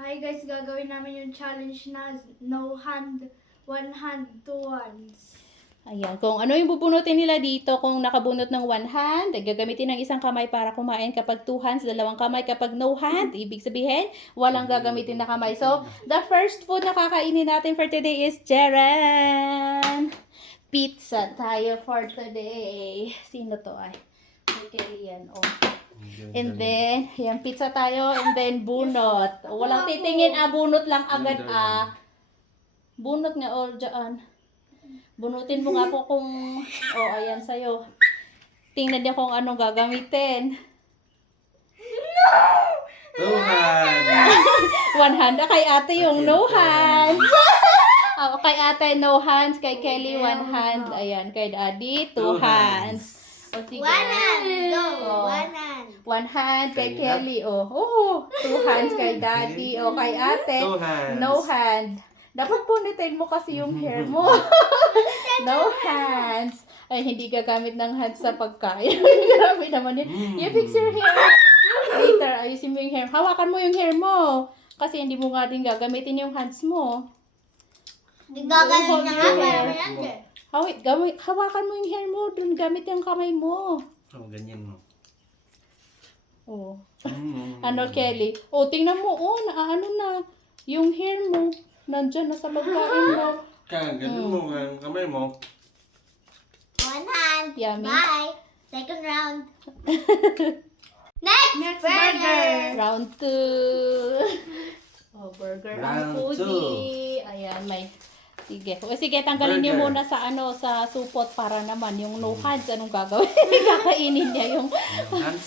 Hi guys, gagawin namin yung challenge na no hand, one hand, two hands. Ayan, kung ano yung bubunutin nila dito, kung nakabunot ng one hand, gagamitin ng isang kamay para kumain. Kapag two hands, dalawang kamay. Kapag no hand, ibig sabihin, walang gagamitin na kamay. So, the first food na kakainin natin for today is Jeren! Pizza tayo for today. Sino to ay? Okay, yan. Oh. And then, yan, pizza tayo. And then, bunot. Walang titingin, bunot lang agad, Bunot nga, dyan. Bunutin mo nga po kung, ayan sa'yo. Tingnan niya kung anong gagamitin. Two hands. One hand. Kay ate yung no hands. Kay ate no hands. Kay Kelly one hand. Ayan. Kay daddy two hands. O sige. One hand, no, Oh. one hand. One hand kay Kelly. Two hands kay daddy. Kay ate. Two hands. No hand. Dapat punitin mo kasi yung hair mo. No hands. Ay, hindi gagamit ng hands sa pagkain. Grabe naman yun. You fix your hair. Later, ayusin mo yung hair. Hawakan mo yung hair mo. Kasi hindi mo nga din gagamitin yung hands mo. Gagawin na nga Hold para your may hair. hand. Hawakan mo yung hair mo. Dun, gamit yung kamay mo. Ganyan mo. Ano, Kelly? Tingnan mo. Ano na. Yung hair mo. Nandyan na sa pagkain mo. Ganun mo ang kamay mo. One hand. Yummy. Bye. Second round. Next burger. Round 2. Burger ang Round foodie. Ayan, may... Sige. Sige, tanggalin niyo Burger. muna sa supot para naman yung no hands. Anong gagawin? Kakainin niya yung... Hands.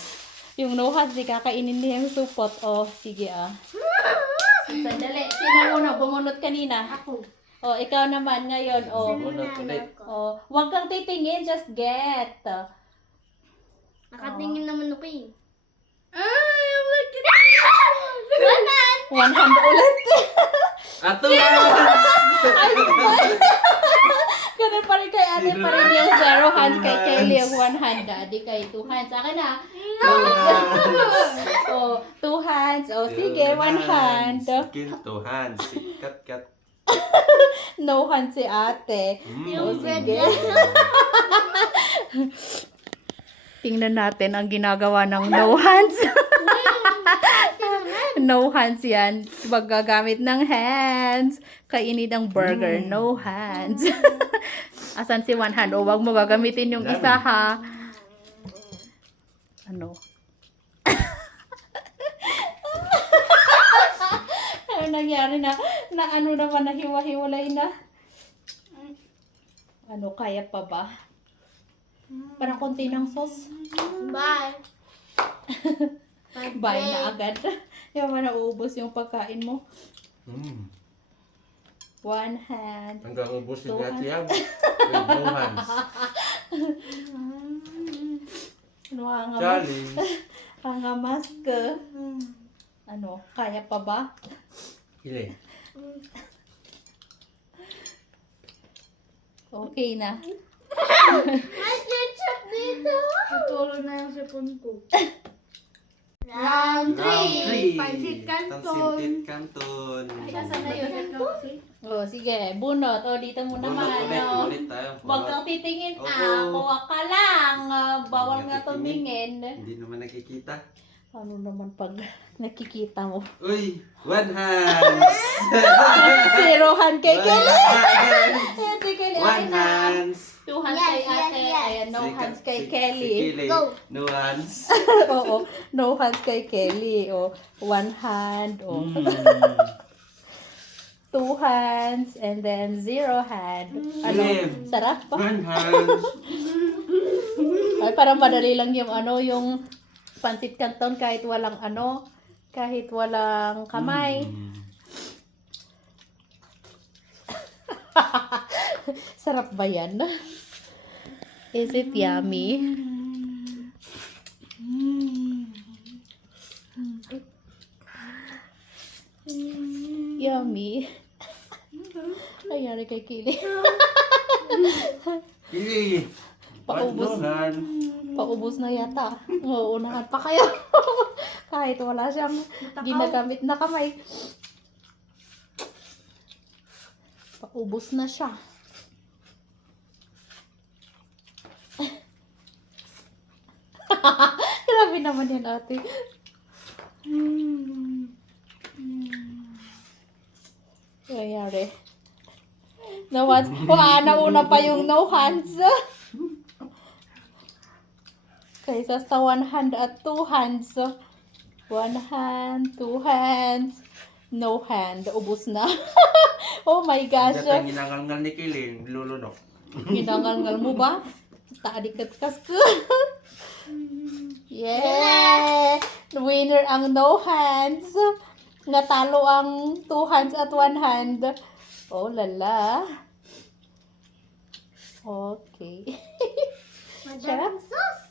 Yung no hands, di kakainin niya yung supot. Sige Sandali. Sino muna? Bumunot kanina. Ako. Ikaw naman ngayon. Bunot ulit. Huwag kang titingin. Just get. Nakatingin naman ako eh. One hand ulit. Two hands. Ganun pa rin kay ate pa rin yung zero hands. Kay Kelly yung one hand. Daddy kay two hands. Akin na. Two hands. Sige, one hand. Two hands. Cut. No hand si ate. Sige. Tingnan natin ang ginagawa ng no hands. No hands yan. Wag gagamit ng hands. Kainin ang burger. No hands. Asan si one hand? Wag mo gagamitin yung isa ha. Ano? Ano nangyari na ano naman na hiwa-hiwalay na? Ano, kaya pa ba? Parang konti ng sauce. Bye. Bye na agad. Yung na uubos yung pagkain mo. One hand. Hanggang ubusin Two natin yan. Two hands. Ano ang Challenge. mask? Ano, kaya pa ba? Hili. Okay na. May ketchup dito. Tutulo na yung sipon ko. Round 3. Pansit Canton. Canton. Ay, asan na yun? Sige. Bunot. Dito mo naman. Ulit tayo. Huwag kang titingin. Oo. Kuha ka lang. Bawal Huwag nga kang tumingin. Hindi naman nakikita. Ano naman pag nakikita mo? Uy! One hands! Zero hand kay Kelly. hands! Si Kelly. One Akin na. hands! Two hands Yes, kay yes, ate. yes. Ayan, no hands kay Si Kelly. Go. No hands. Oo, no hands kay Kelly. One hand. Two hands. And then zero hand. Ano? Lim. Sarap pa. One hand. Ay, parang madali lang yung yung pansit canton kahit walang kahit walang kamay. Sarap ba yan? Is it yummy? Yummy. Ayari kay Kili. Hili. Paubos. One hand. Paubos na yata. Uunahan pa kayo. Kahit wala siyang ginagamit na kamay. Paubos na siya. Grabe naman yan, ate. Kayari. Nauna pa yung no hands. Kaysa sa one hand at two hands. One hand, two hands, no hand. Ubus na. Oh my gosh. Datang ginangal ni Kilin, lulunok. Ginangal mo ba? Taadikat-kas ko. Yeah! Winner ang no hands. Natalo ang two hands at one hand. Oh lala. Okay. Madaming sauce.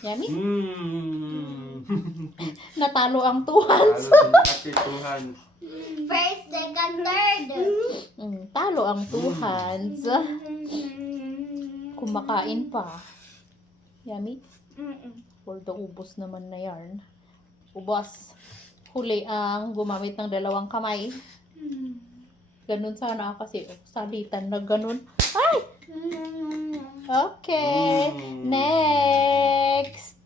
Yummy? Mmm. Natalo ang two hands. Ate, 2 hands. First, second, third. Talo ang two hands. Kumakain pa. Yummy? Although ubos naman na yarn. Ubos. Huli ang gumamit ng 2 kamay. Ganun sana kasi salitan na ganun. Ay! Okay. Next.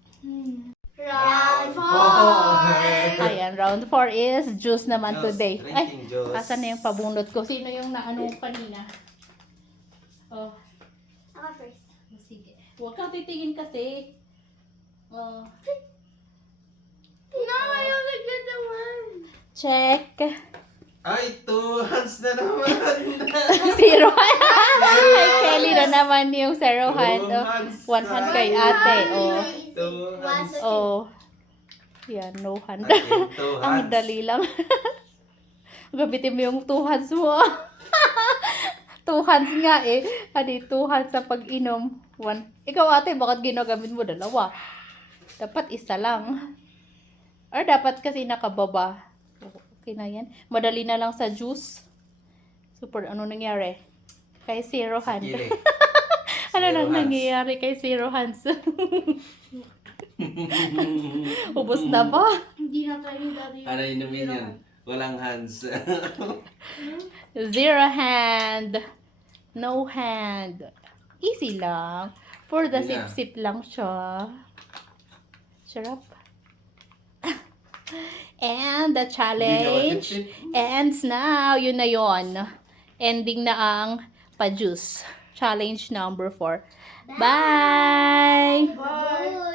Round 4. Ayan, round 4 is juice naman today. Ay, Drinking juice. asan na yung pabunot ko? Sino yung naano kanina? Oh, Ako first. sige. Huwag kang titingin kasi. Oh, No, I only get the one. check. Ay, 2 hands na naman. Zero hand. Kay Kelly na naman yung zero hand. 2 Oh, hands. one hand kay ate. Oh. 2 hands. Oh. Yan, no hand. Ate, 2 Ang hands. dali lang. Gabitin mo yung 2 hands mo. 2 hands nga eh. Adi, 2 hands sa pag-inom. 1. Ikaw ate, bakit ginagamit mo 2? Dapat isa lang. Or dapat kasi nakababa. Okay na yan. Madali na lang sa juice. Super, ano nangyari? Kay zero hand. Kili. Ano Zero nang hands. nangyayari kay zero hands? Ubus na ba? Hindi na tayo ni Daddy. Ano inumin yan? Walang hands. Zero hand. No hand. Easy lang. For the Yun na. sip-sip lang siya. Sarap. And the challenge ends now. Yun na yun. Ending na ang pa-juice. Challenge number 4. Bye! Bye.